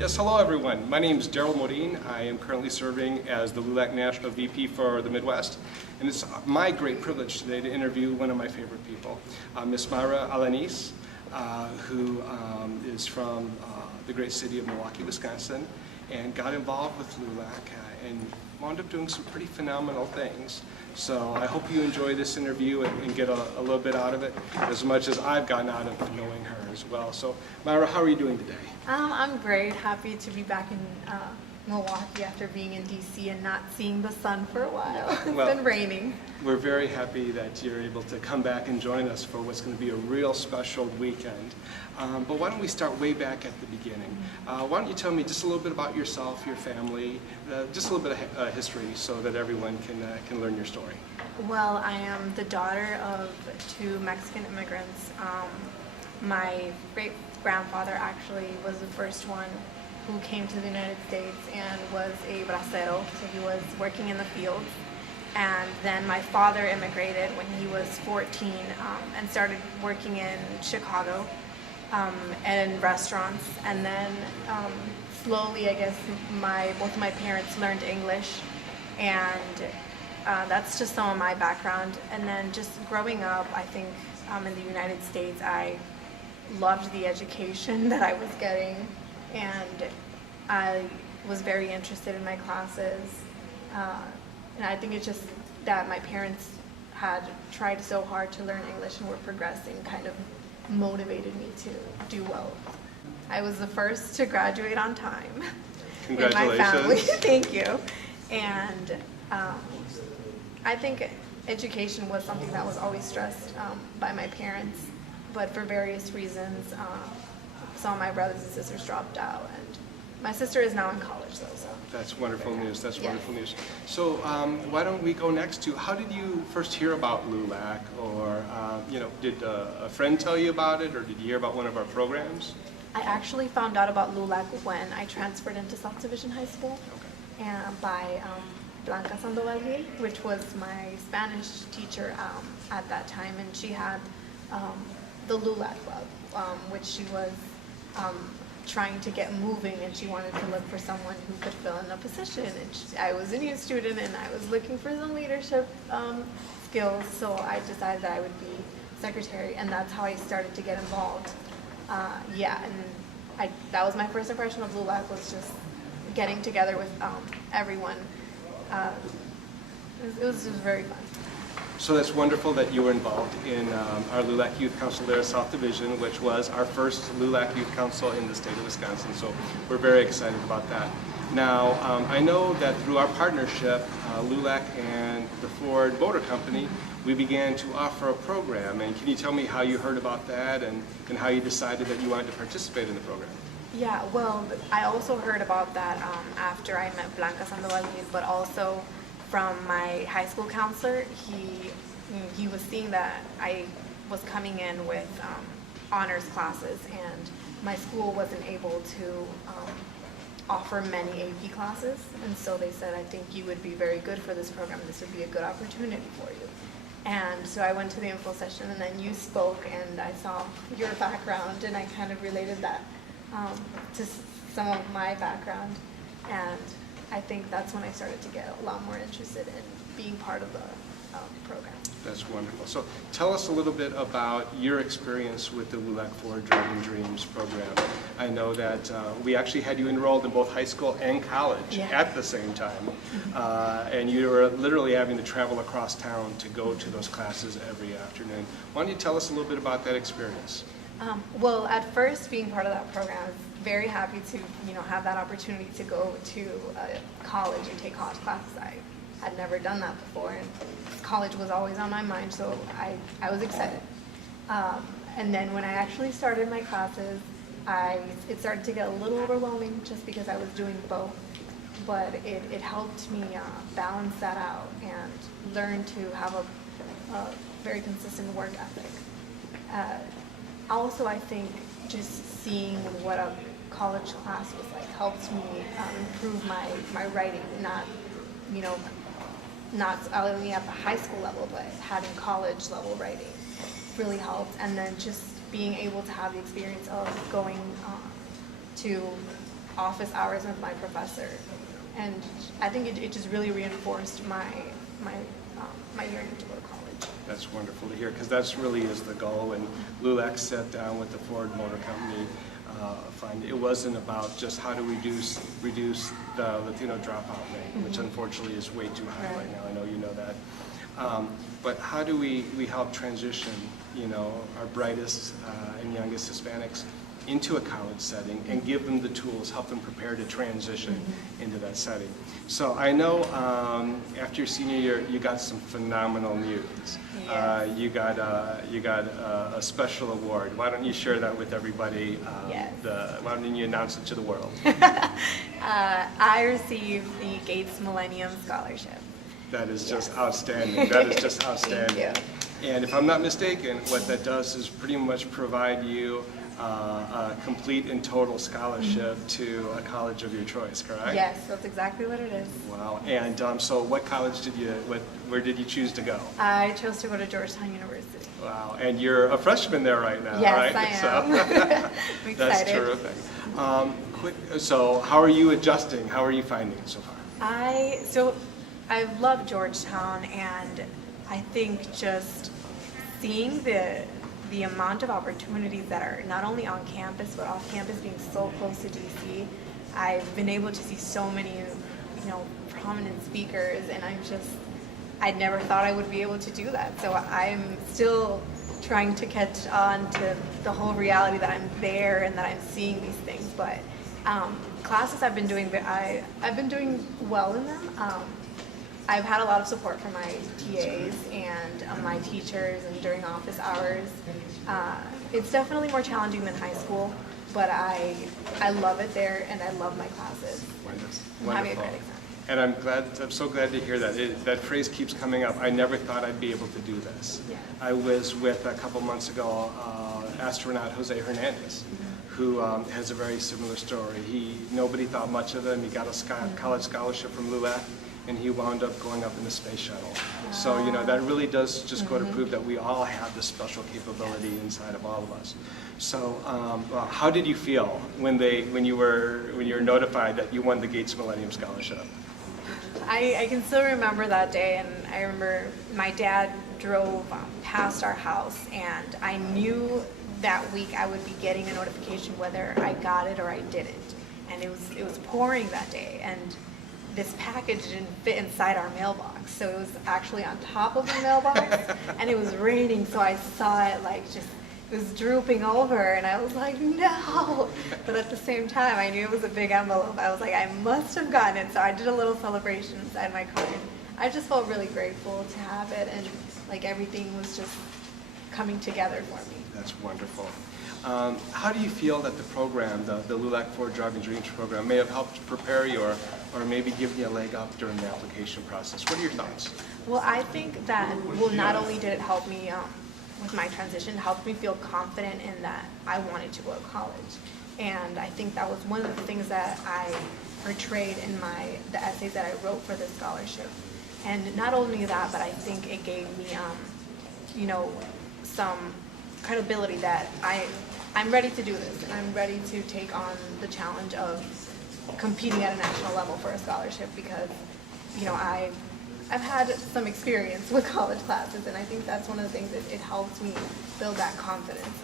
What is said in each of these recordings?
Yes, hello everyone. My name is Daryl Modine. I am currently serving as the LULAC National VP for the Midwest. And it's my great privilege today to interview one of my favorite people, Miss Mayra Alaniz, who is from the great city of Milwaukee, Wisconsin, and got involved with LULAC and wound up doing some pretty phenomenal things. So I hope you enjoy this interview and get a little bit out of it, as much as I've gotten out of knowing her as well. So Mayra, how are you doing today? I'm great. Happy to be back in Milwaukee after being in DC and not seeing the sun for a while. It's been raining. We're very happy that you're able to come back and join us for what's going to be a real special weekend. But why don't we start way back at the beginning? Why don't you tell me just a little bit about yourself, your family, just a little bit of history so that everyone can learn your story. Well, I am the daughter of two Mexican immigrants. My great-grandfather actually was the first one who came to the United States and was a bracero, so he was working in the fields. And then my father immigrated when he was 14 and started working in Chicago and in restaurants. And then slowly, I guess, both of my parents learned English, and that's just some of my background. And then just growing up, I think in the United States, I loved the education that I was getting, and I was very interested in my classes. And I think it's just that my parents had tried so hard to learn English and were progressing kind of motivated me to do well. I was the first to graduate on time in my family. Thank you. And I think education was something that was always stressed by my parents, but for various reasons, some of my brothers and sisters dropped out, and my sister is now in college though. So that's wonderful news. That's wonderful news. So why don't we go next to how did you first hear about LULAC, or did a friend tell you about it, or did you hear about one of our programs? I actually found out about LULAC when I transferred into South Division High School, and by Blanca Sandoval, which was my Spanish teacher at that time, and she had the LULAC Club, which she was trying to get moving, and she wanted to look for someone who could fill in a position. And I was a new student, and I was looking for some leadership skills, so I decided that I would be secretary, and that's how I started to get involved. And that was my first impression of LULAC, was just getting together with everyone. It was just very fun. So that's wonderful that you were involved in our LULAC Youth Council there at South Division, which was our first LULAC Youth Council in the state of Wisconsin. So we're very excited about that. Now, I know that through our partnership, LULAC and the Ford Motor Company, we began to offer a program. And can you tell me how you heard about that and how you decided that you wanted to participate in the program? Yeah, well, I also heard about that after I met Blanca Sandoval, but also from my high school counselor. He was seeing that I was coming in with honors classes, and my school wasn't able to offer many AP classes, and so they said, I think you would be very good for this program. This would be a good opportunity for you. And so I went to the info session, and then you spoke, and I saw your background, and I kind of related that to some of my background, and I think that's when I started to get a lot more interested in being part of the program. That's wonderful. So tell us a little bit about your experience with the LULAC-Ford Driving Dreams program. I know that we actually had you enrolled in both high school and college at the same time, and you were literally having to travel across town to go to those classes every afternoon. Why don't you tell us a little bit about that experience? Well, at first, being part of that program, I was very happy to have that opportunity to go to college and take college classes. I had never done that before, and college was always on my mind, so I was excited. And then when I actually started my classes, it started to get a little overwhelming just because I was doing both, but it helped me balance that out and learn to have a very consistent work ethic. Also, I think just seeing what a college class was like helped me improve my writing, not only at the high school level, but having college level writing really helped. And then just being able to have the experience of going to office hours with my professor. And I think it just really reinforced my yearning to go to college. That's wonderful to hear, because that's really is the goal. When LULAC sat down with the Ford Motor Company, it wasn't about just how to reduce the Latino dropout rate, which unfortunately is way too high right now. I know you know that. But how do we help transition, our brightest and youngest Hispanics into a college setting and give them the tools, help them prepare to transition into that setting. So I know after your senior year, you got some phenomenal news. Yes. You got a special award. Why don't you share that with everybody? Yes. Why don't you announce it to the world? I received the Gates Millenium Scholarship. That is just outstanding. That is just outstanding. Thank you. And if I'm not mistaken, what that does is pretty much provide you a complete and total scholarship to a college of your choice, correct? Yes, that's exactly what it is. Wow. And so what college where did you choose to go? I chose to go to Georgetown University. Wow. And you're a freshman there right now, Yes, right? I am. I'm excited. That's terrific. So how are you adjusting? How are you finding it so far? I love Georgetown, and I think just seeing the amount of opportunities that are not only on campus but off campus, being so close to DC, I've been able to see so many, prominent speakers, and I never thought I would be able to do that. So I'm still trying to catch on to the whole reality that I'm there and that I'm seeing these things. But classes I've been doing well in them. I've had a lot of support from my TAs and my teachers and during office hours. It's definitely more challenging than high school, but I love it there and I love my classes. Wonderful. I'm having a great exam. And I'm so glad to hear that. That phrase keeps coming up. I never thought I'd be able to do this. Yeah. I was with, a couple months ago, astronaut Jose Hernandez, who has a very similar story. Nobody thought much of him. He got a college scholarship from LULAC, and he wound up going up in the space shuttle. So, that really does just go to prove that we all have this special capability inside of all of us. So, how did you feel when you were notified that you won the Gates Millenium Scholarship? I can still remember that day, and I remember my dad drove past our house, and I knew that week I would be getting a notification whether I got it or I didn't. And it was pouring that day, and this package didn't fit inside our mailbox, so it was actually on top of the mailbox, and it was raining, so I saw it it was drooping over, and I was like, no. But at the same time, I knew it was a big envelope. I was like, I must have gotten it, so I did a little celebration inside my car. I just felt really grateful to have it, and everything was just coming together for me. That's wonderful. How do you feel that the program, the LULAC-Ford Driving Dreams program, may have helped prepare you or maybe give you a leg up during the application process? What are your thoughts? Well, I think that, not only did it help me with my transition, it helped me feel confident in that I wanted to go to college. And I think that was one of the things that I portrayed in the essays that I wrote for this scholarship. And not only that, but I think it gave me, some credibility that I'm ready to do this, and I'm ready to take on the challenge of competing at a national level for a scholarship, because I've had some experience with college classes, and I think that's one of the things that it helps me build that confidence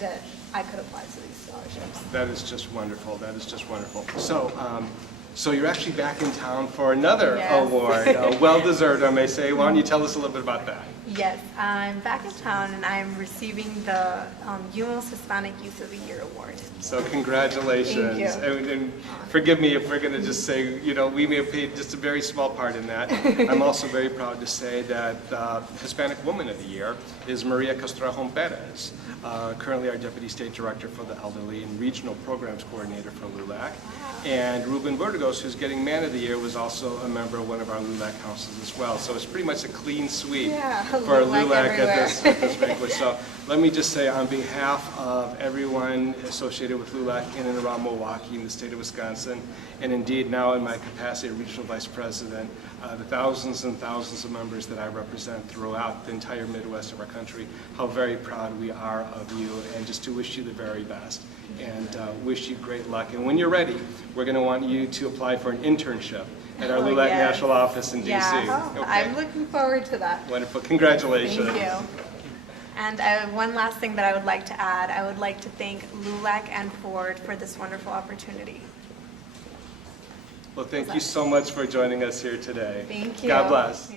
that I could apply to these scholarships. That is just wonderful. That is just wonderful. So you're actually back in town for another award, well-deserved, I may say. Why don't you tell us a little bit about that? Yes, I'm back in town, and I'm receiving the UMOS Hispanic Youth of the Year award. So congratulations. Thank you. And forgive me if we're going to just say, we may have played just a very small part in that. I'm also very proud to say that the Hispanic Woman of the Year is Maria Castrejón Perez, currently our Deputy State Director for the Elderly and Regional Programs Coordinator for LULAC. And Ruben Verdugo Burgos, who's getting Man of the Year, was also a member of one of our LULAC councils as well. So it's pretty much a clean sweep for LULAC at this banquet. So let me just say, on behalf of everyone associated with LULAC in and around Milwaukee in the state of Wisconsin, and indeed now in my capacity as Regional Vice President, the thousands and thousands of members that I represent throughout the entire Midwest of our country, how very proud we are of you, and just to wish you the very best, and wish you great luck. And when you're ready, we're going to want you to apply for an internship at our LULAC National Office in D.C. Okay? I'm looking forward to that. Wonderful. Congratulations. Thank you. And one last thing that I would like to add, I would like to thank LULAC and Ford for this wonderful opportunity. Well, thank you so much for joining us here today. Thank you. God bless.